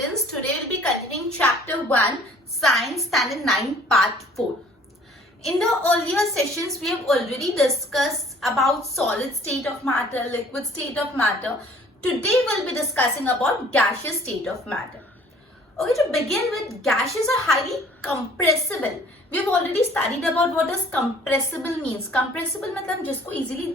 students, today we'll be continuing chapter 1, Science Standard 9, part 4. In the earlier sessions, we have already discussed about solid state of matter, liquid state of matter. Today we'll be discussing about gaseous state of matter. Okay, to begin with, gases are highly compressible. We have already studied about what does compressible means. Compressible मतलब जिसको easily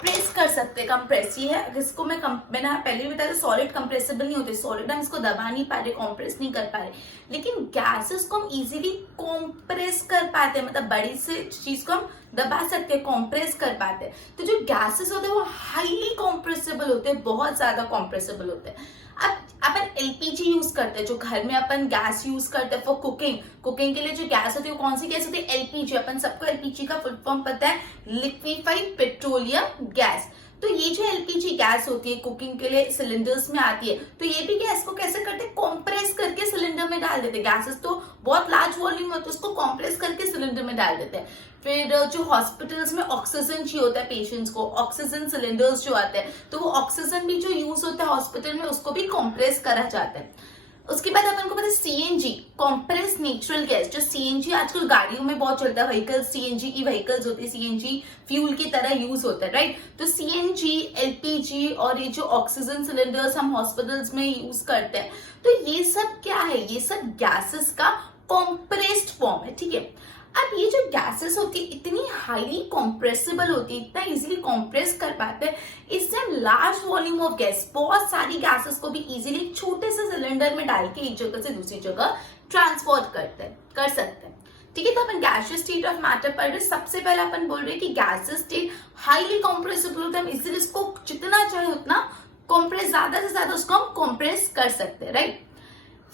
press कर सकते हैं, compress ये है। इसको मैंने पहले भी बताया, सॉलिड कंप्रेसिबल नहीं होते, सॉलिड हम इसको दबा नहीं पा रहे, कॉम्प्रेस नहीं कर पा रहे, लेकिन गैसेस को हम इजीली कॉम्प्रेस कर पाते हैं, मतलब बड़ी से चीज को हम दबा सकते हैं, कॉम्प्रेस कर पाते हैं। तो जो गैसेस होते हैं वो हाईली कॉम्प्रेसिबल होते हैं, बहुत ज्यादा कॉम्प्रेसिबल होते हैं। अब अपन एलपीजी यूज करते हैं, जो घर में अपन गैस यूज करते हैं फॉर कुकिंग के लिए जो गैस होती है वो कौन सी गैस होती है? एलपीजी। अपन सबको एलपीजी का फुल फॉर्म पता है, लिक्विफाइड पेट्रोलियम गैस। तो ये जो एलपीजी गैस होती है कुकिंग के लिए सिलेंडर्स में आती है, तो ये भी गैस को कैसे करते हैं? कॉम्प्रेस करके सिलेंडर में डाल देते हैं। गैसेस तो बहुत लार्ज वॉल्यूम होती है, उसको कॉम्प्रेस करके सिलेंडर में डाल देते हैं। फिर जो हॉस्पिटल्स में ऑक्सीजन चाहिए होता है पेशेंट्स को, ऑक्सीजन सिलेंडर्स जो आते हैं, तो वो ऑक्सीजन भी जो यूज होता है हॉस्पिटल में उसको भी कॉम्प्रेस करा जाता है। उसके बाद अपन को पता है सीएनजी, कॉम्प्रेस नेचुरल गैस। जो सीएनजी आजकल गाड़ियों में बहुत चलता है, व्हीकल सीएनजी की व्हीकल्स होती है, सीएनजी फ्यूल की तरह यूज होता है, राइट। तो सीएनजी, एलपीजी और ये जो ऑक्सीजन सिलेंडर्स हम हॉस्पिटल्स में यूज करते हैं, तो ये सब क्या है? ये सब गैसेस का कॉम्प्रेस्ड फॉर्म है, ठीक है। अब ये जो गैसेस होती है इतनी हाईली कॉम्प्रेसिबल होती है, इतना इजीली कॉम्प्रेस कर पाते हैं, इससे हम लार्ज वॉल्यूम ऑफ गैस, बहुत सारी गैसेस को भी इजीली छोटे से सिलेंडर में डाल के एक जगह से दूसरी जगह ट्रांसपोर्ट कर सकते हैं, ठीक है। तो अपन गैसियस स्टेट ऑफ मैटर पढ़ रहे। सबसे पहले अपन बोल रहे हैं कि गैसियस स्टेट हाईली कॉम्प्रेसिबल होता है, हम इजीली इसको जितना चाहे उतना कॉम्प्रेस, ज्यादा से ज्यादा उसको हम कॉम्प्रेस कर सकते हैं, राइट।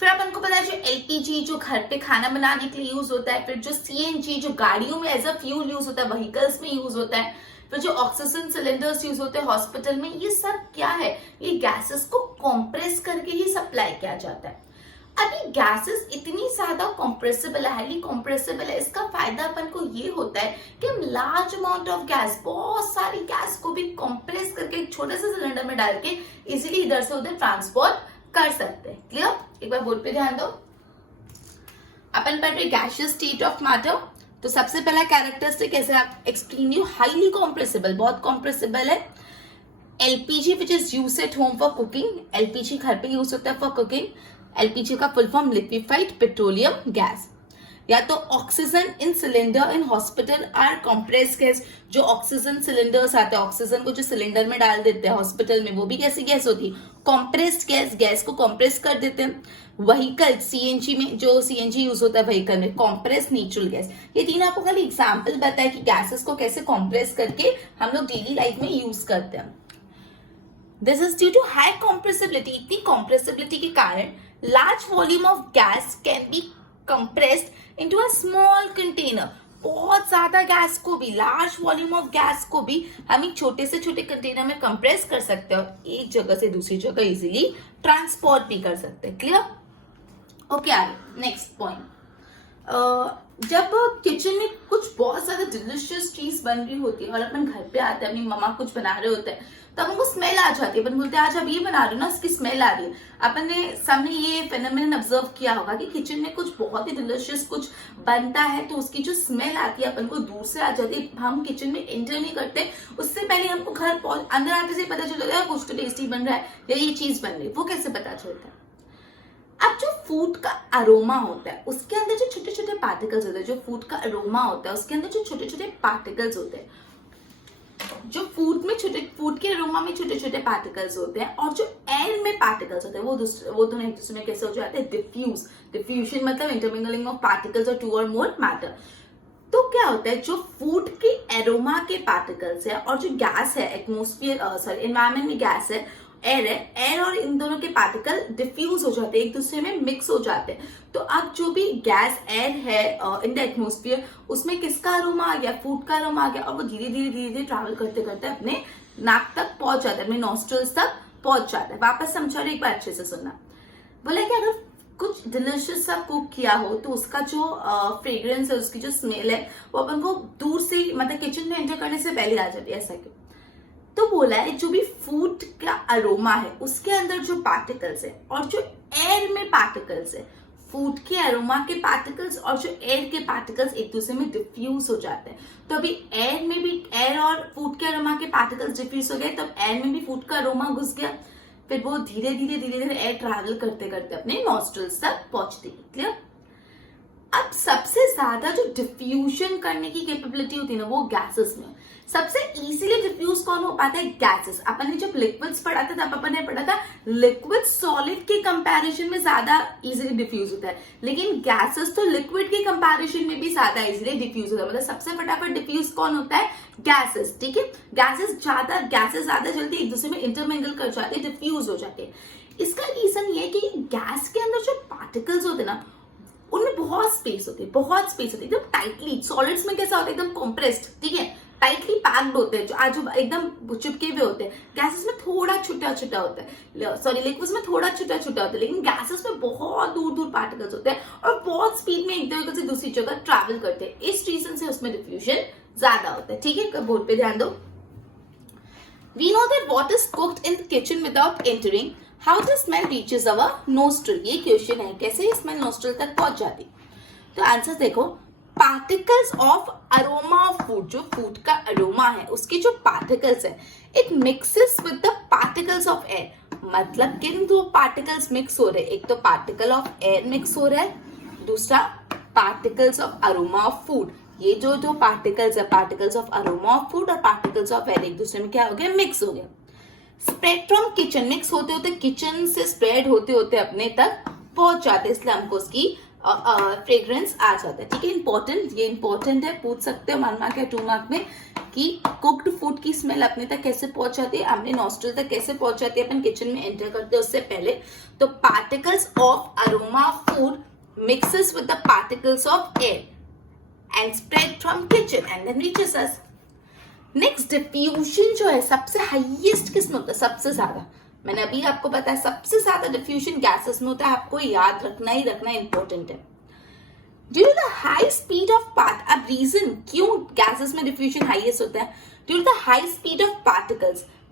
फिर अपन को पता है जो एलपीजी जो घर पे खाना बनाने के लिए यूज होता है, फिर जो सीएनजी जो गाड़ियों में एज अ फ्यूल यूज होता है, व्हीकल्स में यूज होता है, फिर जो ऑक्सीजन सिलेंडर्स यूज होते हैं हॉस्पिटल में, ये सब क्या है? ये गैसेस को कॉम्प्रेस करके ही सप्लाई किया जाता है। अभी गैसेस इतनी ज्यादा कॉम्प्रेसिबल है, हाईली कॉम्प्रेसिबल है, इसका फायदा अपन को ये होता है कि हम लार्ज अमाउंट ऑफ गैस, बहुत सारी गैस को भी कॉम्प्रेस करके एक छोटे से सिलेंडर में डाल के इजिली इधर से उधर ट्रांसपोर्ट कर सकते हैं। क्लियर? एक बार बोर्ड पे ध्यान दो। अपन पढ़ रहे गैसियस स्टेट ऑफ मैटर। तो सबसे पहला कैरेक्टरिस्टिक ऐसे आप एक्सप्लेन यू, हाईली कॉम्प्रेसिबल, बहुत कॉम्प्रेसिबल है। LPG which is use at home for cooking, LPG घर पे यूज होता है फॉर कुकिंग। एलपीजी का full form liquefied petroleum gas. या तो oxygen in cylinder in hospital are compress gas. जो ऑक्सीजन सिलेंडर्स आते हैं, ऑक्सीजन को जो सिलेंडर में डाल देते हैं हॉस्पिटल में, वो भी कैसी गैस होती है? कॉम्प्रेस्ड गैस, गैस को कॉम्प्रेस कर देते हैं। व्हीकल सीएनजी में, जो सीएनजी यूज होता है व्हीकल में, कॉम्प्रेस नेचुरल गैस। ये तीन आपको खाली एग्जाम्पल बताया कि गैसेस को कैसे कॉम्प्रेस करके हम लोग डेली लाइफ में यूज करते हैं। This is due to high compressibility. इतनी कॉम्प्रेसिबिलिटी के कारण large volume of gas can be compressed into a small container। बहुत ज्यादा गैस को भी, लार्ज वॉल्यूम ऑफ गैस को भी हम एक छोटे से छोटे कंटेनर में कंप्रेस कर सकते हैं और एक जगह से दूसरी जगह इजीली ट्रांसपोर्ट भी कर सकते हैं। क्लियर? ओके, आगे नेक्स्ट पॉइंट। जब किचन में कुछ बहुत ज्यादा डिलिशियस चीज बन रही होती है और अपन घर पे आते हैं, अपनी मम्मा कुछ बना रहे होते हैं, तब हमको स्मेल आ जाती है। अपन बोलते हैं आज आप ये बना रहे हो ना, उसकी स्मेल आ रही है। अपन ने सबने ये फेनोमेनन ऑब्जर्व किया होगा कि किचन में कुछ बहुत ही डिलिशियस कुछ बनता है तो उसकी जो स्मेल आती है अपन को दूर से आ जाती है। हम किचन में एंटर नहीं करते, उससे पहले हमको घर अंदर आते से पता चल जाता है कुछ तो टेस्टी बन रहा है या ये चीज बन रही है। वो कैसे पता चलता है? अब जो फूड का अरोमा होता है उसके अंदर जो छोटे छोटे पार्टिकल्स होते हैं, जो फूड का अरोमा होता है उसके अंदर जो छोटे छोटे पार्टिकल्स होते हैं, जो फूड के अरोमा में छोटे छोटे पार्टिकल्स होते हैं, और जो एयर में पार्टिकल्स होते हैं वो दोनों एक दूसरे में कैसे हो जाते हैं? डिफ्यूजन मतलब इंटरमिंगलिंग ऑफ पार्टिकल्स और टू और मोर मैटर। तो क्या होता है, जो फूड के एरोमा के पार्टिकल्स है और जो गैस है एनवायरमेंट में गैस है, एयर है, एयर और इन दोनों के पार्टिकल डिफ्यूज हो जाते हैं, एक दूसरे में मिक्स हो जाते हैं। तो अब जो भी गैस एयर है इन द एटमोस्फियर, उसमें किसका अरोमा आ गया? फूड का अरोमा आ गया, और वो धीरे धीरे ट्रैवल करते करते अपने नाक तक पहुंच जाता है, अपने नॉस्ट्रल्स तक पहुंच जाता है। वापस समझा रहे, एक बार अच्छे से सुनना। बोला कि अगर कुछ डिलिशियस सा कुक किया हो तो उसका जो फ्रेग्रेंस है, उसकी जो स्मेल है, वो अपन को दूर से मतलब किचन में एंटर करने से पहले आ जाती है। ऐसा क्यों? तो बोला है जो भी फूड का अरोमा है उसके अंदर जो पार्टिकल्स है और जो एयर में पार्टिकल्स है, फूड के अरोमा के पार्टिकल्स और जो एयर के पार्टिकल्स एक दूसरे में डिफ्यूज हो जाते हैं। तो अभी एयर में भी एयर और फूड के अरोमा के पार्टिकल्स डिफ्यूज हो गए, तब एयर में भी फूड का अरोमा घुस गया, फिर वो धीरे धीरे एयर ट्रैवल करते करते अपने नॉस्ट्रल्स तक पहुंचती है। क्लियर? अब सबसे ज्यादा जो डिफ्यूजन करने की कैपेबिलिटी होती है ना वो गैसेस में। सबसे इजीली डिफ्यूज कौन हो पाता है? गैसेस। अपन ने जब लिक्विड्स पढ़ा था तब अपन ने पढ़ा था लिक्विड सॉलिड के कंपैरिजन में ज्यादा इजीली डिफ्यूज होता है, लेकिन गैसेस तो लिक्विड के कंपैरिजन में भी ज्यादा इजीली डिफ्यूज होता है। मतलब सबसे फटाफट डिफ्यूज कौन होता है? गैसेस। ठीक है, गैसेस ज्यादा जल्दी एक दूसरे में इंटरमिंगल कर जाते हैं, डिफ्यूज हो जाते हैं। इसका रीजन ये है कि गैस के अंदर जो पार्टिकल्स होते हैं ना उनमें बहुत स्पेस होती है एकदम टाइटली। सॉलिड्स में कैसा होता है? एकदम कॉम्प्रेस्ड, ठीक है, टाइटली पैक्ड होते हैं, जो आजू एकदम चिपके हुए होते हैं। गैसेस में थोड़ा छोटा छोटा होता है, सॉरी लिक्विड्स में थोड़ा छोटा छोटा होता है, लेकिन गैसेस में बहुत दूर दूर पार्टिकल्स होते हैं और बहुत स्पीड में एक जगह से दूसरी जगह ट्रैवल करते हैं। इस रीजन से उसमें डिफ्यूजन ज्यादा होता है। ठीक है, बोर्ड पे ध्यान दो। We know that what is cooked in the kitchen without entering. How the smell reaches our nostril? ये क्वेश्चन है, कैसे स्मेल नोस्ट्रल तक पहुंच जाती? तो आंसर देखो, particles of aroma of food, जो फूड का अरोमा है उसके जो पार्टिकल्स है, it mixes with the particles of air. मतलब किन दो पार्टिकल्स मिक्स हो रहे हैं? एक तो पार्टिकल ऑफ एयर मिक्स हो रहा है, दूसरा particles of aroma of food. ये जो दो पार्टिकल्स है, particles of aroma of food और पार्टिकल्स ऑफ एयर, एक दूसरे में क्या हो गया? मिक्स हो गया। स्प्रेड फ्रॉम किचन, मिक्स होते होते किचन से स्प्रेड होते होते अपने तक पहुंच जाते, इसलिए हमको उसकी फ्रेग्रेंस आ जाता है। ठीक है, ये इंपॉर्टेंट है, पूछ सकते हो 1 मार्क या 2 मार्क में कि कुक्ड फूड की स्मेल अपने तक कैसे पहुंच जाती है, अपने नॉस्ट्रल तक कैसे पहुंच जाती है अपन किचन में एंटर करते हैं उससे पहले। तो particles of aroma of food mixes with the particles of air and spread from kitchen and then reaches us. Next, diffusion जो है सबसे हाईएस्ट किसमें होता है? सबसे ज्यादा, मैंने अभी आपको बताया सबसे ज्यादा डिफ्यूजन गैसेस में होता है। आपको याद रखना इंपॉर्टेंट है। Due to the high speed of part, अब रीजन क्यों गैसेस में डिफ्यूजन हाईएस्ट होता है? Due to the high speed of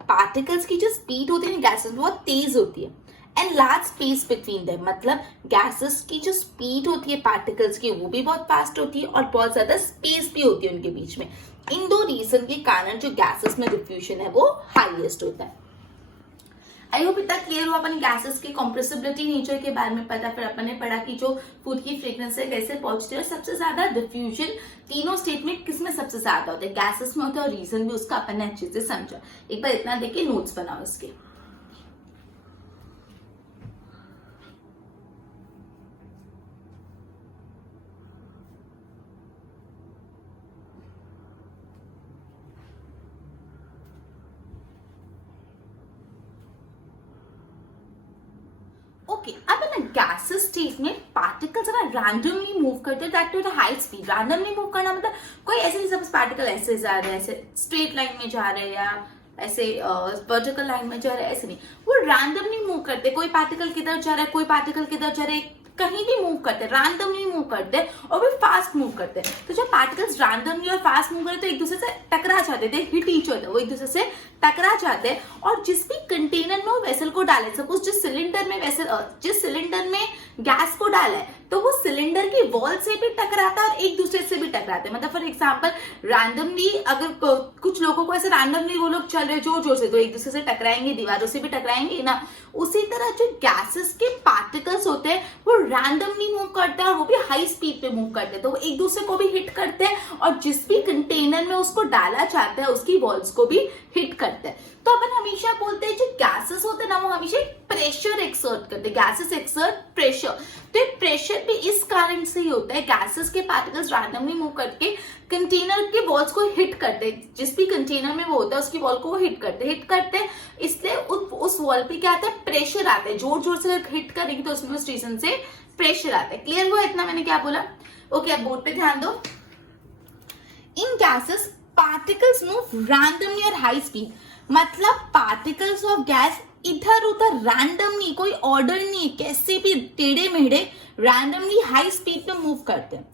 particles की जो स्पीड होती है गैसेस बहुत तेज होती है, and large space between them. मतलब गैसेस की जो स्पीड होती है पार्टिकल्स की वो भी बहुत फास्ट होती है और बहुत ज्यादा स्पेस भी होती है उनके बीच में। इन दो रीजन के कारण जो गैसेस में डिफ्यूजन है वो हाईएस्ट होता है। आई होप इतना क्लियर हुआ। अपन गैसेस की कॉम्प्रेसिबिलिटी नेचर के बारे में पता, फिर अपन ने पढ़ा कि जो फूड की फ्रेग्रेंस है कैसे पहुंचती है। सबसे ज्यादा डिफ्यूजन तीनों स्टेट में किसमें सबसे ज्यादा होता है? गैसेस में होता है, और रीजन भी उसका अपन ने अच्छे से समझा। एक बार इतना देख के नोट्स बनाओ इसके। ओके, अब ना गैसेस स्टेट में पार्टिकल्स ना रैंडमली मूव करते हैं, that too the high speed. Randomly move करना मतलब कोई ऐसे नहीं, सपोज पार्टिकल ऐसे जा रहे हैं, ऐसे स्ट्रेट लाइन में जा रहे हैं या ऐसे वर्टिकल लाइन में जा रहे हैं, ऐसे नहीं, वो रैंडमली मूव करते। कोई पार्टिकल किधर जा रहा है, कोई पार्टिकल किधर जा रहे हैं, कहीं भी मूव करते, रैंडमली मूव करते और भी फास्ट मूव करते। तो जब पार्टिकल्स रैंडमली और फास्ट मूव करते तो एक दूसरे से टकरा जाते थे, हिट ईच अदर, वो एक दूसरे से टकरा जाते हैं। और जिस भी कंटेनर में वो वेसल को डाले, सपोज जिस सिलेंडर में गैस को डाला है तो वो सिलेंडर की वॉल से भी टकराता है और एक दूसरे से भी टकराते हैं। मतलब फॉर एग्जांपल रैंडमली अगर कुछ लोगों को ऐसे रैंडमली वो लोग चल रहे जोर जोर से, तो एक दूसरे से टकराएंगे, दीवारों से भी टकराएंगे ना। उसी तरह जो गैसेस के पार्टिकल्स होते हैं वो रैंडमली मूव करते हैं और वो भी हाई स्पीड पे मूव करते हैं, तो वो एक दूसरे को भी हिट करते हैं और जिस भी कंटेनर में उसको डाला चाहता है उसकी वॉल्स को भी हिट करते हैं। तो अपन हमेशा बोलते हैं जो गैसेस होते हैं ना वो हमेशा प्रेशर एक्सर्ट करते हैं, गैसेस एक्सर्ट प्रेशर। तो ये प्रेशर भी इस कारण से ही होता है, गैसेस के पार्टिकल्स रैंडमली मूव करके कंटेनर के वॉल्स को हिट करते हैं, जिस भी कंटेनर में वो होता है उसकी वॉल को वो हिट करते हैं, इसलिए उस वॉल पे क्या आता है? प्रेशर आता है। जोर जोर से हिट करेगी तो उसमें उस रीजन से प्रेशर आता है। क्लियर हुआ इतना मैंने क्या बोला? ओके, अब बोर्ड पे ध्यान दो। इन गैसेस पार्टिकल्स मूव रैंडमली और हाई स्पीड, मतलब पार्टिकल्स ऑफ गैस इधर उधर रैंडमली, कोई ऑर्डर नहीं, कैसे भी टेढ़े मेढ़े रैंडमली हाई स्पीड में मूव करते हैं।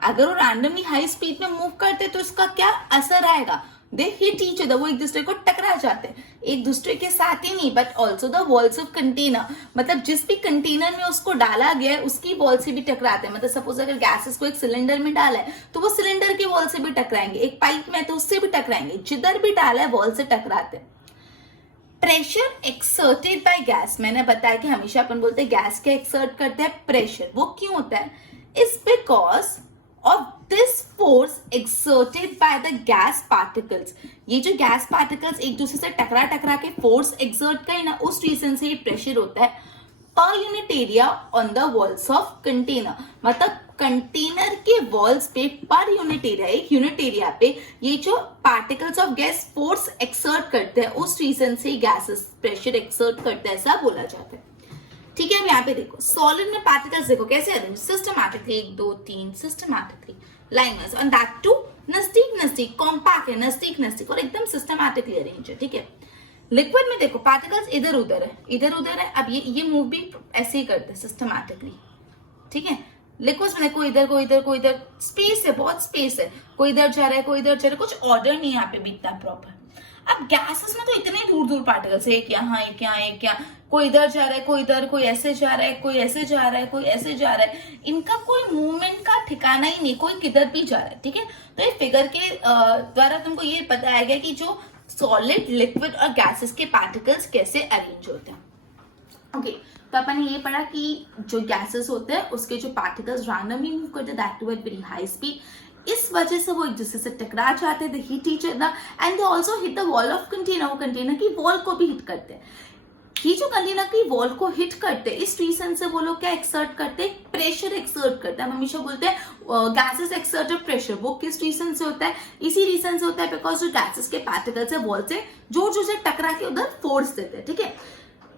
अगर वो रैंडमली हाई स्पीड में मूव करते तो इसका क्या असर आएगा? दे हिट ईच अदर, वो एक दूसरे को टकरा जाते हैं, एक दूसरे के साथ ही नहीं but also the walls of container, मतलब जिस भी कंटेनर में उसको डाला गया है उसकी वॉल से भी टकराते हैं। मतलब सपोज अगर गैसेस को एक सिलेंडर में डाला है तो वो सिलेंडर की वॉल से भी टकराएंगे, एक पाइप में तो उससे भी टकराएंगे, जिधर भी डाला है वॉल से टकराते हैं। प्रेशर एक्सर्टेड बाय गैस, मैंने बताया कि हमेशा अपन बोलते हैं गैस क्या एक्सर्ट करते हैं, प्रेशर। वो क्यों होता है? Is because of this force exerted by the gas particles. ये जो गैस पार्टिकल्स एक दूसरे से टकरा टकरा के फोर्स एक्सर्ट करें ना, उस रीजन से ये प्रेशर होता है per unit area on the walls of container. मतलब कंटेनर के वॉल्स पे पर यूनिट एरिया, एक यूनिट एरिया पे ये जो particles of gas force exert करते हैं, उस रीजन से गैसेस प्रेशर एक्सर्ट करते हैं, ऐसा बोला जाता है। ठीक है, अब यहाँ पे देखो सॉलिड में पार्टिकल्स देखो कैसे arrange, systematically 1 2 3 systematically line wise, and that too नजदीक नजदीक, कॉम्पैक्ट है, नजदीक नजदीक और एकदम सिस्टमैटिकली अरेंज है। ठीक है, लिक्विड में देखो पार्टिकल्स इधर उधर है, इधर उधर है। अब ये मूव भी ऐसे ही करते हैं सिस्टमैटिकली। ठीक है, लिक्विड्स में कोई इधर कोई इधर कोई इधर, स्पेस है, बहुत स्पेस है, कोई इधर जा रहा है कोई इधर जा रहा है, कुछ ऑर्डर नहीं है यहाँ पे भी इतना प्रॉपर। अब गैसेस में तो इतने दूर दूर पार्टिकल्स है, एक यहाँ एक यहाँ एक यहाँ, कोई इधर जा रहा है कोई इधर, कोई ऐसे जा रहा है कोई ऐसे जा रहा है कोई ऐसे जा रहा है, इनका कोई मूवमेंट का ठिकाना ही नहीं, कोई किधर भी जा रहा है। ठीक है, तो ये फिगर के द्वारा तुमको ये बताया गया कि जो सॉलिड, लिक्विड और गैसेस के पार्टिकल्स कैसे अरेंज होते हैं। ओके, तो अपन ने ये पढ़ा कि जो गैसेस होते हैं उसके जो पार्टिकल्स रैंडमली मूव करते हैं, that too at very high speed, इस वजह से वो एक दूसरे से टकरा जाते हैं, they hit each other and they also hit the wall of container, वो कंटेनर की वॉल को भी हिट करते हैं। ये जो कंटेनर की वॉल को हिट करते हैं, इस रीजन से वो लोग क्या एक्सर्ट करते हैं, प्रेशर एक्सर्ट करते हैं। हम हमेशा बोलते हैं गैसेस एक्सर्ट प्रेशर, वो किस रीजन से होता है, इसी रीजन से होता है बिकॉज जो गैसेस के पार्टिकल्स है वॉल से जोर जोर से टकरा के उधर फोर्स देते हैं। ठीक है,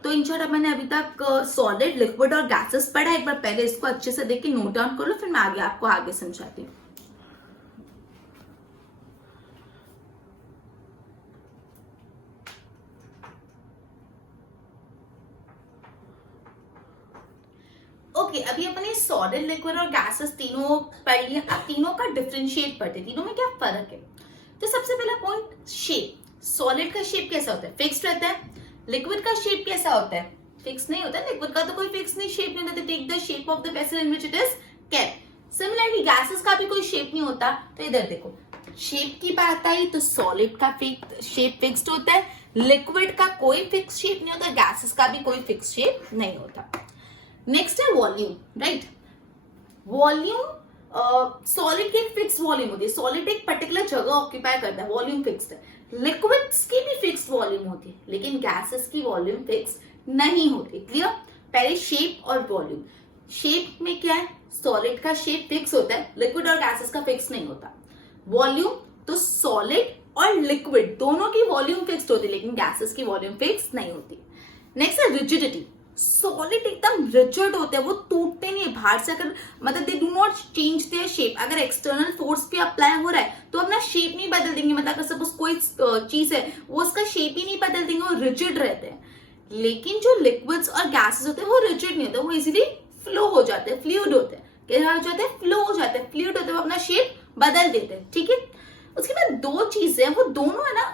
तो इन शॉर्ट मैंने अभी तक सॉलिड, लिक्विड और गैसेस पढ़ा। एक बार पहले इसको अच्छे से देख के नोट डाउन कर लो, फिर मैं आगे आपको आगे समझाती हूँ। ओके, अभी अपने सॉलिड, लिक्विड और गैसेस तीनों पढ़ लिया। अब तीनों का डिफरेंशिएट पढ़ते, तीनों में क्या फर्क है। तो सबसे पहला पॉइंट, शेप। सॉलिड का शेप कैसा होता है, फिक्स्ड रहता है। लिक्विड का शेप कैसा होता है, फिक्स नहीं होता। लिक्विड का तो कोई फिक्स नहीं शेप नहीं होता, take the shape of the vessel in which it is kept. Similarly gases का भी कोई शेप नहीं होता। तो इधर देखो, शेप की बात आई तो सॉलिड का शेप फिक्स्ड होता है, लिक्विड का कोई फिक्स शेप नहीं होता, गैसेस का भी कोई फिक्स शेप नहीं होता। नेक्स्ट है वॉल्यूम, राइट। वॉल्यूम, सॉलिड की फिक्स वॉल्यूम होती है, सॉलिड एक पर्टिकुलर जगह ऑक्यूपाई करता है, वॉल्यूम फिक्स्ड है। लिक्विड्स की भी फिक्स्ड वॉल्यूम होती है, लेकिन गैसेस की वॉल्यूम फिक्स्ड नहीं होती। क्लियर। पहले शेप और वॉल्यूम। शेप में क्या है, सॉलिड का शेप फिक्स होता है, लिक्विड और गैसेस का फिक्स नहीं होता। वॉल्यूम तो सॉलिड और लिक्विड दोनों की वॉल्यूम फिक्स्ड होती है, लेकिन गैसेस की वॉल्यूम फिक्स नहीं होती। नेक्स्ट है रिजिडिटी। सॉलिड एकदम रिजिड होते हैं, वो टूटते नहीं है बाहर से, अगर मतलब they do not change their shape. अगर एक्सटर्नल फोर्स भी अप्लाई हो रहा है तो अपना शेप नहीं बदल देंगे, मतलब अगर सपोज कोई चीज है वो उसका शेप ही नहीं बदल देंगे, वो रिजिड रहते हैं। लेकिन जो लिक्विड्स और गैसेस होते हैं वो रिजिड नहीं होते, वो इजीली फ्लो हो जाते हैं, फ्लूइड होते हैं। क्या हो जाते हैं, फ्लो हो जाते हैं, फ्लूइड होते हैं, वो अपना शेप बदल देते हैं। ठीक है, उसके बाद दो चीजें, वो दोनों है ना,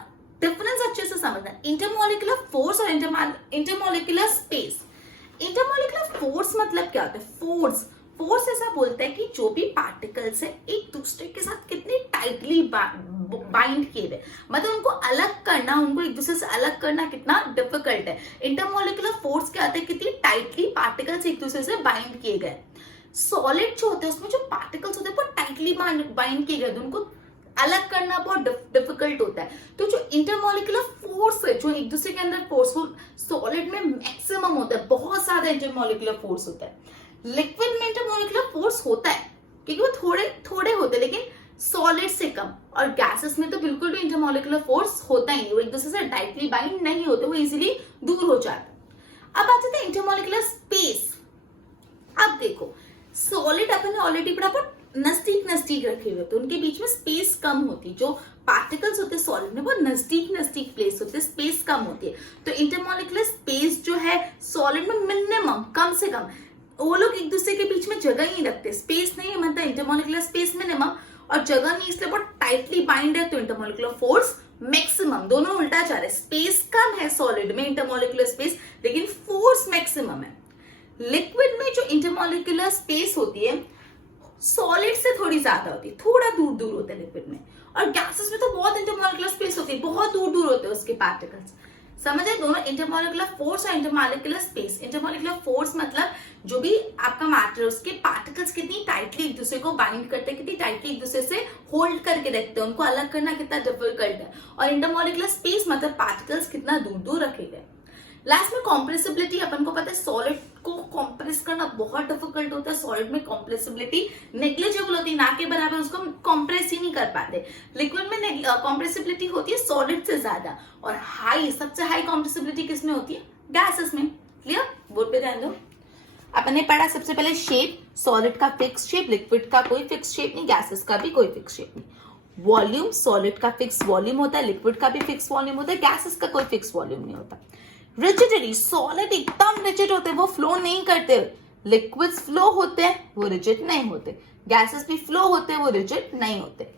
डिफरेंस अच्छे से समझना, इंटरमोलिकुलर फोर्स और इंटरमोलिकुलर स्पेस। इंटरमोलिकुलर फोर्स मतलब क्या होता है, फोर्स ऐसा बोलता है कि जो भी पार्टिकल्स है एक दूसरे के साथ कितने टाइटली बाइंड किए हुए, मतलब उनको अलग करना, उनको एक दूसरे से अलग करना कितना डिफिकल्ट है। इंटरमोलिकुलर फोर्स क्या होता है, कितनी टाइटली पार्टिकल्स एक दूसरे से बाइंड किए गए। सॉलिड जो होते हैं उसमें जो पार्टिकल्स होते हैं बहुत टाइटली बाइंड किए गए, उनको अलग करना बहुत डिफिकल्ट होता है। तो जो इंटरमोलिकुलर फोर्स है, जो एक दूसरे के अंदर फोर्स, वो सॉलिड में मैक्सिमम होता है, बहुत ज्यादा इंटरमोलिकुलर फोर्स होता है। लिक्विड में इंटरमोलिकुलर फोर्स होता है क्योंकि वो थोड़े थोड़े होते हैं, लेकिन सॉलिड से कम। और गैसेस में तो बिल्कुल भी इंटरमोलिकुलर फोर्स होता ही नहीं, वो एक दूसरे से डायरेक्टली बाइंड नहीं होते, वो इजीली दूर हो जाता है। अब आ जाते हैं इंटरमोलिकुलर स्पेस। अब देखो, सॉलिड अपन ने ऑलरेडी पढ़ा, पर नजदीक नजदीक रखे हुए तो उनके बीच में स्पेस कम होती, जो पार्टिकल्स होते हैं सॉलिड में वो नजदीक नजदीक प्लेस होते हैं, स्पेस कम होती है। तो इंटरमोलिकुलर स्पेस जो है सॉलिड में मिनिमम, कम से कम, वो लोग एक दूसरे के बीच में जगह ही रखते, स्पेस नहीं, मतलब इंटरमोलिकुलर स्पेस मिनिमम, और जगह नहीं इसलिए बहुत टाइटली बाइंड है, तो इंटरमोलिकुलर फोर्स मैक्सिमम। दोनों उल्टा जा रहे हैं, स्पेस कम है सॉलिड में, इंटरमोलिकुलर स्पेस, लेकिन फोर्स मैक्सिमम है। लिक्विड में जो इंटरमोलिकुलर स्पेस होती है सॉलिड से थोड़ी ज्यादा होती है, थोड़ा दूर दूर होते हैं लिक्विड में, और गैसेस में तो बहुत इंटरमोलिकुलर स्पेस होती है, बहुत दूर दूर होते हैं उसके पार्टिकल्स। समझ है, दोनों इंटरमोलिकुलर फोर्स और इंटरमोलिकुलर स्पेस। इंटरमोलिकुलर फोर्स मतलब जो भी आपका मैटर उसके पार्टिकल्स कितनी टाइटली एक दूसरे को बाइंड करते हैं, कितनी टाइटली एक दूसरे से होल्ड करके रखते हैं, उनको अलग करना कितना डिफिकल्ट है। और इंटरमोलिकुलर स्पेस मतलब पार्टिकल्स कितना दूर दूर रखे गए। लास्ट में कॉम्प्रेसिबिलिटी, अपन को पता है सॉलिड को कॉम्प्रेस करना बहुत डिफिकल्ट होता है, सॉलिड में कॉम्प्रेसिबिलिटी नेग्लिजिबल होती है, ना के बराबर, उसको हम कॉम्प्रेस ही नहीं कर पाते। लिक्विड में कॉम्प्रेसिबिलिटी होती है सॉलिड से ज्यादा, और हाई, सबसे हाई कॉम्प्रेसिबिलिटी किसमें होती है? गैसेस में। क्लियर? बोर्ड पे ध्यान दो। अपन ने पढ़ा सबसे पहले शेप, सॉलिड का फिक्स शेप, लिक्विड का कोई फिक्स शेप नहीं, गैसेस का भी कोई फिक्स शेप नहीं। वॉल्यूम, सॉलिड का फिक्स वॉल्यूम होता है, लिक्विड का भी फिक्स वॉल्यूम होता है, गैसेस का कोई फिक्स वॉल्यूम नहीं होता। रिजिडिटी, सॉलिड एकदम रिजिड होते हैं, वो फ्लो नहीं करते। लिक्विड्स फ्लो होते हैं, वो रिजिड नहीं होते। गैसेस भी फ्लो होते हैं, वो रिजिड नहीं होते।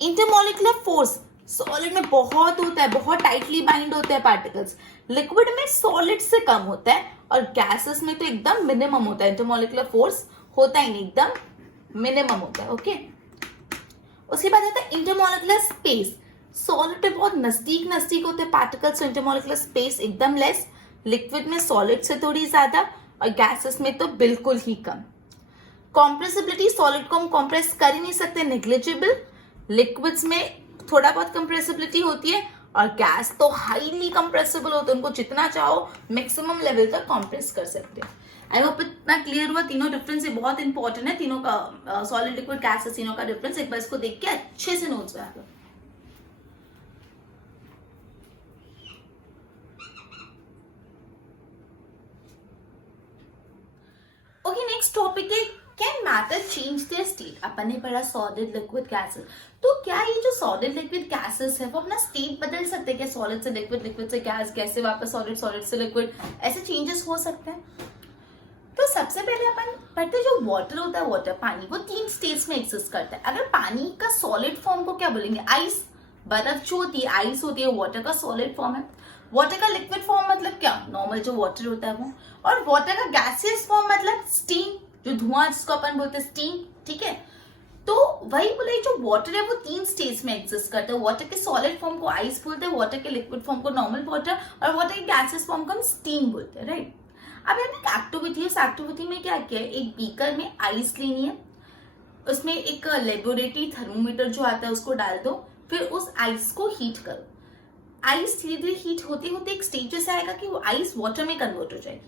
इंटरमोलिकुलर फोर्स, सॉलिड में बहुत होता है, बहुत टाइटली बाइंड होते हैं पार्टिकल्स। लिक्विड में सॉलिड से कम होता है, और गैसेस में तो एकदम मिनिमम होता है। इंटरमोलिकुलर फोर्स होता ही नहीं, एकदम मिनिमम होता है। ओके, उसके बाद आता है इंटरमोलिकुलर स्पेस। सॉलिड पे बहुत नजदीक नजदीक होते हैं पार्टिकल्स, इंटरमोलिकुलर स्पेस एकदम लेस। लिक्विड में सॉलिड से थोड़ी ज्यादा, और गैसेस में तो बिल्कुल ही कम। कॉम्प्रेसिबिलिटी, सॉलिड को हम कॉम्प्रेस कर ही नहीं सकते, नेग्लिजिबल। लिक्विड्स में थोड़ा बहुत कंप्रेसिबिलिटी होती है, और गैस तो हाईली कंप्रेसिबल होते हैं, उनको जितना चाहो मैक्सिमम लेवल तक कॉम्प्रेस कर सकते हैं। आई होप इतना क्लियर हुआ। तीनों डिफरेंस ये बहुत इंपॉर्टेंट है, तीनों का, सॉलिड, लिक्विड, गैसेस, तीनों का डिफरेंस। एक बार इसको देख के अच्छे से नोट्स बना लो। ओके, नेक्स्ट टॉपिक है can matter change their state. अपन ने पढ़ा सॉलिड, लिक्विड, गैसेस। तो क्या ये जो सॉलिड, लिक्विड, गैसेस है वो अपना स्टेट बदल सकते हैं क्या? सॉलिड से लिक्विड, लिक्विड से गैस, गैस से वापस सॉलिड, सॉलिड से लिक्विड, ऐसे चेंजेस हो सकते हैं? तो सबसे पहले अपन पढ़ते हैं जो वाटर होता है, वाटर, पानी, वो 3 स्टेट्स में एग्जिस्ट करता है। अगर पानी का सॉलिड फॉर्म को क्या बोलेंगे? आइस। बर्फ जो होती है आइस होती है, वाटर का सॉलिड फॉर्म है। वाटर का लिक्विड फॉर्म मतलब क्या? नॉर्मल जो वाटर होता है वो। और वाटर का गैसियस फॉर्म मतलब स्टीम, जो धुआं जिसको अपन बोलते हैं स्टीम। ठीक है, तो वही बोले जो वाटर है वो 3 स्टेट्स में एग्जिस्ट करता है। वाटर के सॉलिड फॉर्म को आइस बोलते हैं, वाटर के लिक्विड फॉर्म को नॉर्मल वाटर, और वाटर के गैसियस फॉर्म को हम स्टीम बोलते हैं। राइट, अब यहाँ एक एक्टिविटी है, उस एक्टिविटी में क्या किया है, एक बीकर में आइस लेनी है, उसमें एक लेबोरेटरी थर्मोमीटर जो आता है उसको डाल दो, फिर उस आइस को हीट करो। आइस धीरे धीरे हीट होते होते एक स्टेज जैसा आएगा कि वो आइस वाटर में कन्वर्ट हो जाएगी।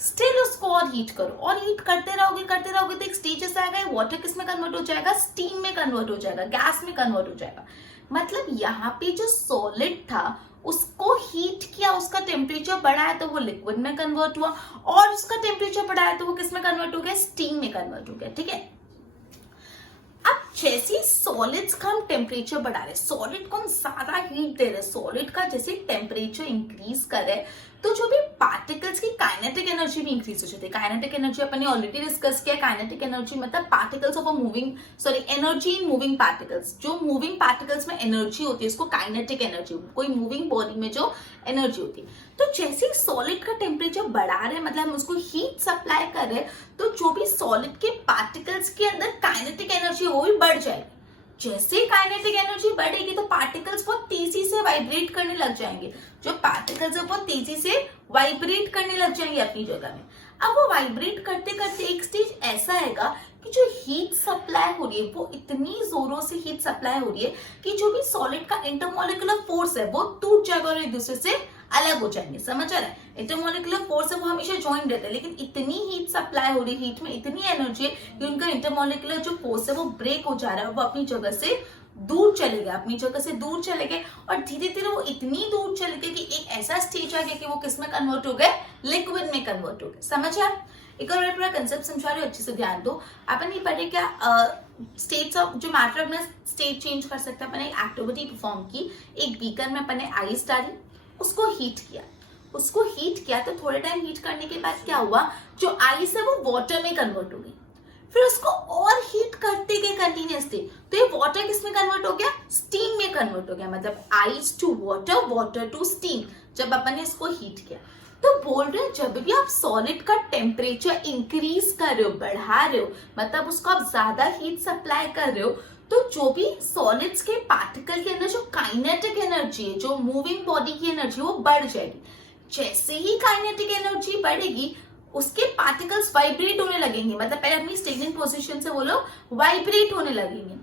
स्टिल उसको और हीट करो, और हीट करते रहोगे तो एक स्टेज ऐसा आएगा वाटर किस में कन्वर्ट हो जाएगा? स्टीम में कन्वर्ट हो जाएगा, गैस में कन्वर्ट हो जाएगा। मतलब यहाँ पे जो सॉलिड था उसको हीट किया, उसका टेम्परेचर बढ़ाया तो वो लिक्विड में कन्वर्ट हुआ, और उसका टेम्परेचर बढ़ाया तो वो किस में कन्वर्ट हो गया? स्टीम में कन्वर्ट हो गया। ठीक है, अब जैसे सॉलिड्स का हम टेम्परेचर बढ़ा रहे, सॉलिड को हम ज्यादा हीट दे रहे, सॉलिड का जैसे टेम्परेचर इंक्रीज करे तो जो भी पार्टिकल्स की काइनेटिक एनर्जी भी इंक्रीज हो जाती है। काइनेटिक एनर्जी अपन ने ऑलरेडी डिस्कस किया। काइनेटिक एनर्जी मतलब particles of a moving, energy in moving particles. जो मूविंग पार्टिकल्स में एनर्जी होती है इसको काइनेटिक एनर्जी, कोई मूविंग बॉडी में जो एनर्जी होती है। तो जैसे ही सॉलिड का टेम्परेचर बढ़ा रहे, मतलब हम उसको हीट सप्लाई कर रहे, तो जो भी सॉलिड के पार्टिकल्स के अंदर काइनेटिक एनर्जी वो भी बढ़ जाएगी। जैसे काइनेटिक एनर्जी बढ़ेगी तो पार्टिकल्स बहुत तेजी से वाइब्रेट करने लग जाएंगे। जो पार्टिकल्स है बहुत तेजी से वाइब्रेट करने लग जाएंगे अपनी जगह में। अब वो वाइब्रेट करते करते एक स्टेज ऐसा आएगा कि जो हीट सप्लाई हो रही है वो इतनी जोरों से हीट सप्लाई हो रही है कि जो भी सॉलिड का इंटरमोलिकुलर फोर्स है वो टूट जाएगा और एक दूसरे से अलग हो जाएंगे। समझ आ रहा है? इंटरमोलिकुलर फोर्स है वो हमेशा ज्वाइंट रहता है, लेकिन इतनी हीट सप्लाई हो रही है, हीट में इतनी एनर्जी है कि उनका इंटरमोलिकुलर जो फोर्स है वो ब्रेक हो जा रहा है, वो अपनी जगह से दूर चले गए, अपनी जगह से दूर चले गए, और धीरे धीरे वो इतनी दूर चले गए कि एक ऐसा स्टेज आ गया कि वो किस में कन्वर्ट हो गए? लिक्विड में कन्वर्ट हो गए। समझ आया? एक और पूरा कंसेप्ट समझा रहे हो, अच्छे से ध्यान दो। अपन नहीं पढ़े क्या स्टेट्स ऑफ जो मैटर अपना स्टेट चेंज कर सकता है। अपन एक एक्टिविटी परफॉर्म की, एक बीकर में अपन ने आइस डाली, उसको हीट किया तो थोड़े टाइम हीट करने के बाद क्या हुआ, जो आइस है वो वाटर में कन्वर्ट हो गई। फिर उसको और हीट करते गए कंटिन्यूसली, तो ये वाटर किस में कन्वर्ट हो गया, स्टीम में कन्वर्ट हो गया, मतलब ice to water, water to steam, जब अपन ने इसको हीट किया। तो बोल रहे हैं जब भी आप सॉलिड का टेम्परेचर इंक्रीज कर रहे हो, बढ़ा रहे हो, मतलब उसको आप ज्यादा हीट सप्लाई कर रहे हो, तो जो भी सॉलिड्स के पार्टिकल के अंदर जो काइनेटिक एनर्जी है, जो मूविंग बॉडी की एनर्जी, वो बढ़ जाएगी। जैसे ही काइनेटिक एनर्जी बढ़ेगी, उसके पार्टिकल्स वाइब्रेट होने लगेंगे, मतलब पहले अपनी स्टेगनेंट पोजीशन से वो लोग वाइब्रेट होने लगेंगे।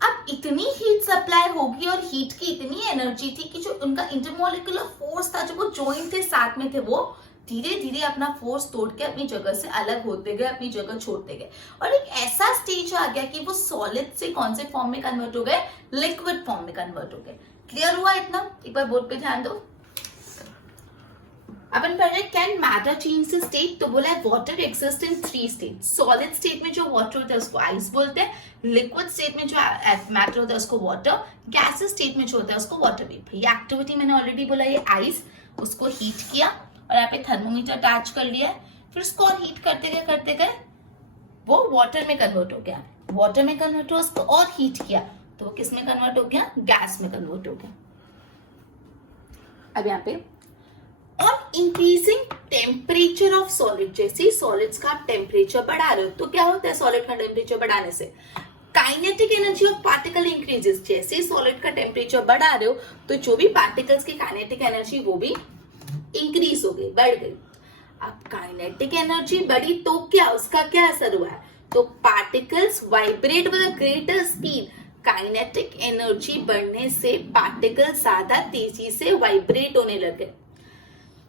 अब इतनी हीट सप्लाई होगी और हीट की इतनी एनर्जी थी कि जो उनका इंटरमोलिकुलर फोर्स था, जो वो जॉइंट थे, साथ में थे, वो धीरे धीरे अपना फोर्स तोड़ के अपनी जगह से अलग होते गए, अपनी जगह छोड़ते गए, और एक ऐसा स्टेज आ गया कि वो सॉलिड से कौन से फॉर्म में कन्वर्ट हो गए, लिक्विड फॉर्म में कन्वर्ट हो गए। क्लियर हुआ इतना? एक बार बोर्ड पे ध्यान दो। अपन पढ़ रहे can matter change the state, तो बोला है वाटर एक्सिस्ट इन 3 स्टेट। सॉलिड स्टेट में जो वाटर होता है उसको आइस बोलते हैं, लिक्विड स्टेट में जो मैटर होता है उसको वाटर, गैस स्टेट में जो होता है उसको वाटर वेपर। ये एक्टिविटी मैंने ऑलरेडी बोला, ये आइस, उसको हीट किया और यहाँ पे थर्मोमीटर अटैच कर लिया है, फिर उसको और हीट करते गए वो वाटर में कन्वर्ट हो गया, वाटर में कन्वर्ट हुआ, उसको और हीट किया तो वो किस में कन्वर्ट हो गया, गैस में कन्वर्ट हो गया। अब यहाँ पे on increasing temperature of solid, जैसे सॉलिड्स का आप टेम्परेचर बढ़ा रहे हो तो क्या होता है, सॉलिड का टेम्परेचर बढ़ाने से kinetic energy of particle increases. जैसे ही सॉलिड का टेम्परेचर बढ़ा रहे हो तो जो भी पार्टिकल्स की काइनेटिक एनर्जी वो भी इंक्रीज हो गई, बढ़ गई। अब काइनेटिक एनर्जी बढ़ी तो क्या, उसका क्या असर हुआ है, तो particles vibrate with a greater speed. Kinetic energy बढ़ने से पार्टिकल ज्यादा तेजी से वाइब्रेट होने लगे।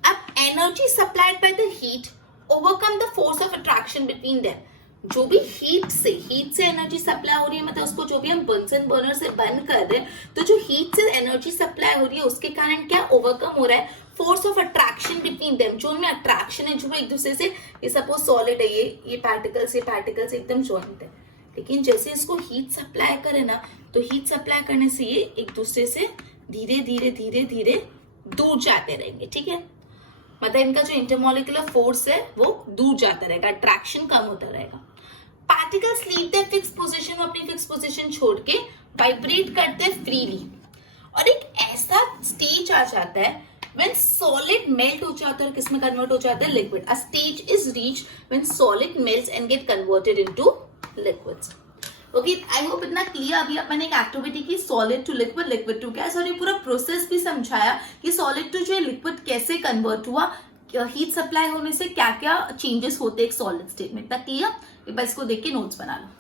अब energy supplied by the heat overcome the force of attraction between them. जो भी हीट से एनर्जी सप्लाई हो रही है, मतलब उसको जो भी हम बंसन बर्नर से बर्न कर रहे हैं, तो जो हीट से एनर्जी सप्लाई हो रही है उसके कारण क्या ओवरकम हो रहा है, force of attraction between them. जो उनमें अट्रैक्शन है, जो एक दूसरे से, ये सपोज सॉलिड है, ये पार्टिकल्स एकदम जॉइंट है, लेकिन जैसे इसको हीट सप्लाई करे ना, तो हीट सप्लाई करने से ये एक दूसरे से धीरे धीरे दूर जाते रहेंगे, ठीक है, मतलब इनका जो इंटरमोलिकुलर फोर्स है वो दूर जाता रहेगा, अट्रैक्शन कम होता रहेगा। Particles leave the fix position, अपनी फिक्स पोजीशन छोड़ के वाइब्रेट करते हैं फ्रीली, और एक ऐसा स्टेज आ जाता है व्हेन सॉलिड मेल्ट हो जाता है, किसमें कन्वर्ट हो जाता है, liquid. A stage is reached when solid melts and get converted into liquids. Okay, I hope इतना क्लियर। अभी अपन एक एक्टिविटी की solid to liquid, liquid to gas, और ये पूरा प्रोसेस भी समझाया कि सॉलिड टू जो लिक्विड कैसे कन्वर्ट हुआ, हीट सप्लाई होने से क्या क्या चेंजेस होते हैं एक सॉलिड स्टेट में। इतना क्लियर? एक बार इसको देख के नोट्स बना लो।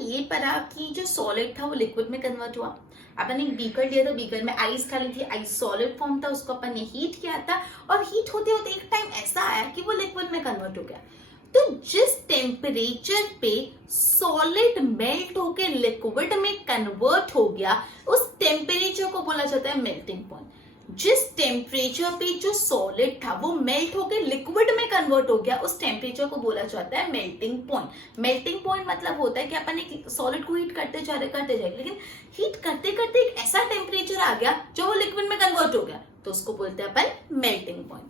ये पढ़ा कि जो सॉलिड था वो लिक्विड में कन्वर्ट हुआ। अपन एक बीकर लिया था, बीकर में आइस डाली थी, आइस सॉलिड फॉर्म था, उसको अपन ने हीट किया था, और हीट होते होते एक टाइम ऐसा आया कि वो लिक्विड में कन्वर्ट हो गया। तो जिस टेम्परेचर पे सॉलिड मेल्ट होके लिक्विड में कन्वर्ट हो गया, उस टेम्परेचर को बोला जाता है मेल्टिंग पॉइंट। जिस टेम्परेचर पे जो सॉलिड था वो मेल्ट होकर लिक्विड में कन्वर्ट हो गया, उस टेम्परेचर को बोला जाता है मेल्टिंग पॉइंट। मेल्टिंग पॉइंट मतलब होता है कि अपन एक सॉलिड को हीट करते जा रहे, लेकिन हीट करते करते एक ऐसा टेम्परेचर आ गया जो वो लिक्विड में कन्वर्ट हो गया, तो उसको बोलते हैं अपन मेल्टिंग पॉइंट।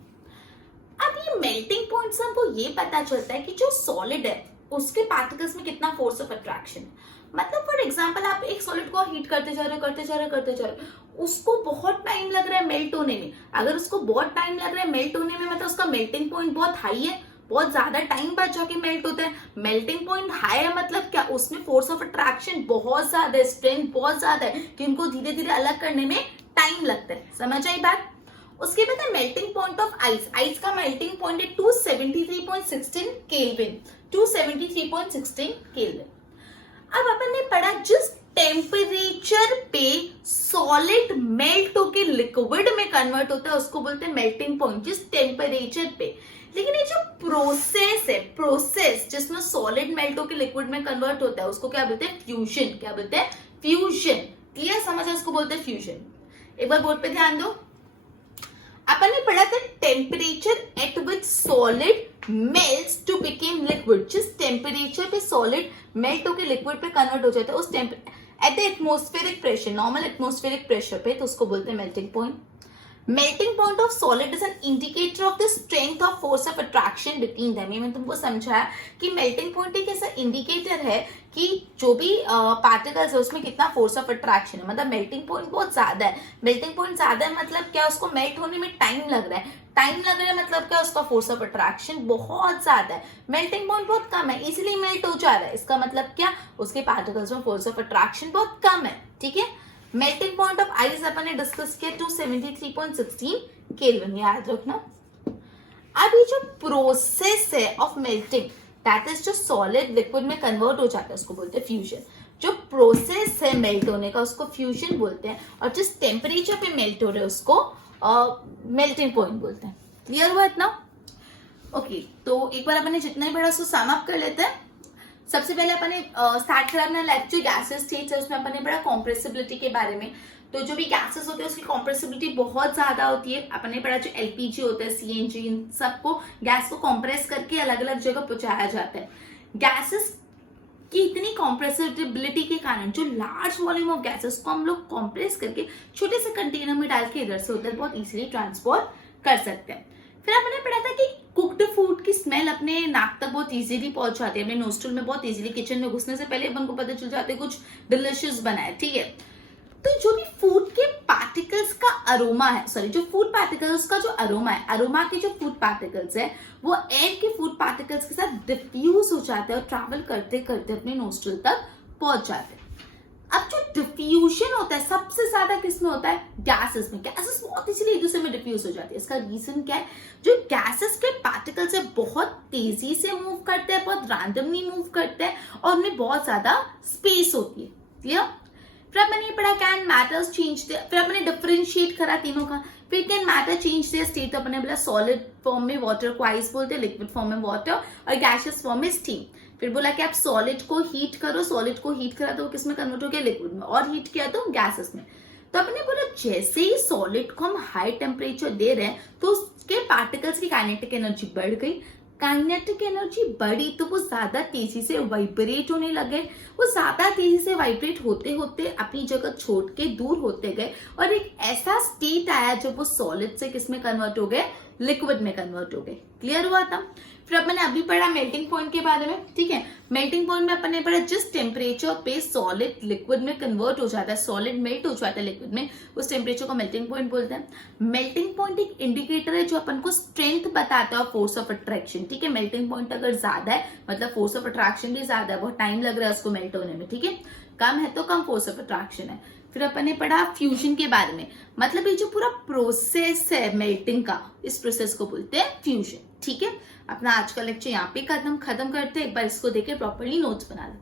अब ये मेल्टिंग पॉइंट से हमको ये पता चलता है कि जो सॉलिड है उसके पार्टिकल्स में कितना फोर्स ऑफ अट्रैक्शन है। मतलब फॉर एग्जांपल आप एक सॉलिड को हीट करते जा रहे, उसको बहुत टाइम लग रहा है मेल्ट होने में। अगर उसको बहुत टाइम लग रहा है मेल्ट होने में, मतलब उसका मेल्टिंग पॉइंट बहुत हाई है, बहुत ज्यादा टाइम बाद जाके मेल्ट होता है। मेल्टिंग पॉइंट हाई है मतलब क्या, उसमें फोर्स ऑफ अट्रैक्शन बहुत ज्यादा है, स्ट्रेंथ बहुत ज्यादा है, कि उनको धीरे धीरे अलग करने में टाइम लगता है। समझ आई बात? उसके बाद है melting point of ice. Ice का मेल्टिंग पॉइंट है 273.16 केल्विन, 273.16 केल्विन। अब अपन ने पढ़ा जिस टेम्परेचर पे सॉलिड मेल्ट होके लिक्विड में कन्वर्ट होता है उसको बोलते हैं मेल्टिंग पॉइंट, जिस टेम्परेचर पे। लेकिन ये जो प्रोसेस है, प्रोसेस जिसमें सॉलिड मेल्ट होके लिक्विड में कन्वर्ट होता है, उसको क्या बोलते हैं, फ्यूजन। क्या बोलते हैं, फ्यूजन। क्लियर? समझ है? उसको बोलते हैं फ्यूजन। एक बार बोर्ड पे ध्यान दो। अपन ने पढ़ा था temperature at which solid melts to become liquid, जिस टेम्परेचर पे सॉलिड मेल्ट होकर लिक्विड पे कन्वर्ट हो जाता है उस at the atmospheric pressure, normal atmospheric pressure पे, तो उसको बोलते हैं melting point. Melting point of solid is an indicator of the strength of force of attraction between them. ये मैंने तुमको समझाया कि मेल्टिंग पॉइंट एक ऐसा इंडिकेटर है कि जो भी पार्टिकल्स है उसमें कितना फोर्स ऑफ अट्रैक्शन है. मतलब मेल्टिंग पॉइंट बहुत ज्यादा है. मेल्टिंग पॉइंट ज्यादा है मतलब क्या, उसको मेल्ट होने में टाइम लग रहा है. टाइम लग रहा है मतलब क्या, उसका फोर्स ऑफ अट्रैक्शन बहुत ज्यादा है. मेल्टिंग पॉइंट बहुत कम है इसीलिए मेल्ट हो जा रहा है. इसका मतलब क्या, उसके पार्टिकल्स में फोर्स ऑफ अट्रैक्शन बहुत कम है. ठीक है. मेल्टिंग पॉइंट ऑफ आइस अपन ने डिस्कस किया 273.16 केल्विन, याद रखना. अब ये जो प्रोसेस है ऑफ मेल्टिंग, दैट इज जो सॉलिड लिक्विड में कन्वर्ट हो जाता है उसको बोलते हैं फ्यूजन. जो प्रोसेस है मेल्ट होने का उसको फ्यूजन बोलते हैं, और जिस टेम्परेचर पे मेल्ट हो रहे हैं उसको मेल्टिंग पॉइंट बोलते हैं. क्लियर हुआ इतना? ओके, तो एक बार अपन ने जितना ही बड़ा उसको सम अप कर लेते हैं. सबसे पहले अपन ने स्टार्ट करा अपना लेक्चर गैसेस स्टेट्स है, उसमें अपन ने पढ़ा कॉम्प्रेसिबिलिटी के बारे में. तो जो भी गैसेस होते हैं उसकी कॉम्प्रेसिबिलिटी बहुत ज्यादा होती है. अपन ने पढ़ा जो एलपीजी होता है, सीएनजी, इन सबको गैस को कॉम्प्रेस करके अलग अलग जगह पहुंचाया जाता है. गैसेस की इतनी कॉम्प्रेसिबिलिटी के कारण जो लार्ज वॉल्यूम ऑफ गैसेस को हम लोग कॉम्प्रेस करके छोटे से कंटेनर में डाल के इधर से उधर बहुत इजीली ट्रांसपोर्ट कर सकते हैं. फिर हमने पढ़ा था कि कुक्ड फूड की स्मेल अपने नाक तक बहुत इजीली पहुंच जाती है, अपने नोस्ट्रल में बहुत इजीली. किचन में घुसने से पहले अपन को पता चल जाता है कुछ डिलिशियस बना है. ठीक है. तो जो भी फूड के पार्टिकल्स का अरोमा है, सॉरी जो फूड पार्टिकल्स का जो अरोमा है, अरोमा के जो फूड पार्टिकल्स है वो एयर के फूड पार्टिकल्स के साथ डिफ्यूज हो जाते हैं और ट्रैवल करते करते अपने नोस्ट्रल तक पहुंच जाते हैं. अब जो डिफ्यूजन होता है सबसे ज्यादा किसमें होता है? गैसेस में. गैसेस बहुत इजीली एक दूसरे में डिफ्यूज हो जाती है. इसका रीजन क्या है? जो गैसेस के पार्टिकल्स है बहुत तेजी से मूव करते हैं, बहुत रैंडमली मूव करते हैं और उनमें बहुत ज्यादा स्पेस होती है. क्लियर? फिर मैंने ये पढ़ा कैन मैटर्स चेंज, फिर अपने डिफरेंशिएट करा तीनों का. फिर can matter change their state, तो अपने बोला सॉलिड फॉर्म में वाटर को आइस बोलते हैं, लिक्विड फॉर्म में वाटर, और गैसियस फॉर्म में स्टीम. फिर बोला कि आप सॉलिड को हीट करो, सॉलिड को हीट करा तो किसमें कन्वर्ट हो गया? लिक्विड में, और हीट किया तो गैसेस में. तो अपने बोला जैसे ही सॉलिड को हम हाई टेम्परेचर दे रहे हैं तो उसके पार्टिकल्स की काइनेटिक एनर्जी बढ़ गई. काइनेटिक एनर्जी बढ़ी तो वो ज्यादा तेजी से वाइब्रेट होने लगे. वो ज्यादा तेजी से वाइब्रेट होते होते अपनी जगह छोड़ के दूर होते गए और एक ऐसा स्टेट आया जब वो सॉलिड से किसमें कन्वर्ट हो गए? लिक्विड में कन्वर्ट हो गए. क्लियर हुआ था? फिर अपन ने अभी पढ़ा मेल्टिंग पॉइंट के बारे में. ठीक है. मेल्टिंग पॉइंट में अपन ने पढ़ा जिस टेम्परेचर पे सॉलिड लिक्विड में कन्वर्ट हो जाता है, सॉलिड मेल्ट हो जाता है लिक्विड में, उस टेम्परेचर को मेल्टिंग पॉइंट बोलते हैं. मेल्टिंग पॉइंट एक इंडिकेटर है जो अपन को स्ट्रेंथ बताता है फोर्स ऑफ अट्रैक्शन. ठीक है. मेल्टिंग पॉइंट अगर ज्यादा है मतलब फोर्स ऑफ अट्रैक्शन भी ज्यादा है, बहुत टाइम लग रहा है उसको मेल्ट होने में. ठीक है. कम है तो कम फोर्स ऑफ अट्रैक्शन है. फिर अपन ने पढ़ा फ्यूजन के बारे में. मतलब ये जो पूरा प्रोसेस है मेल्टिंग का, इस प्रोसेस को बोलते हैं फ्यूजन. ठीक है. अपना आज का लेक्चर यहाँ पे खत्म करते हैं. एक बार इसको देखे प्रॉपर्ली नोट्स बना लें.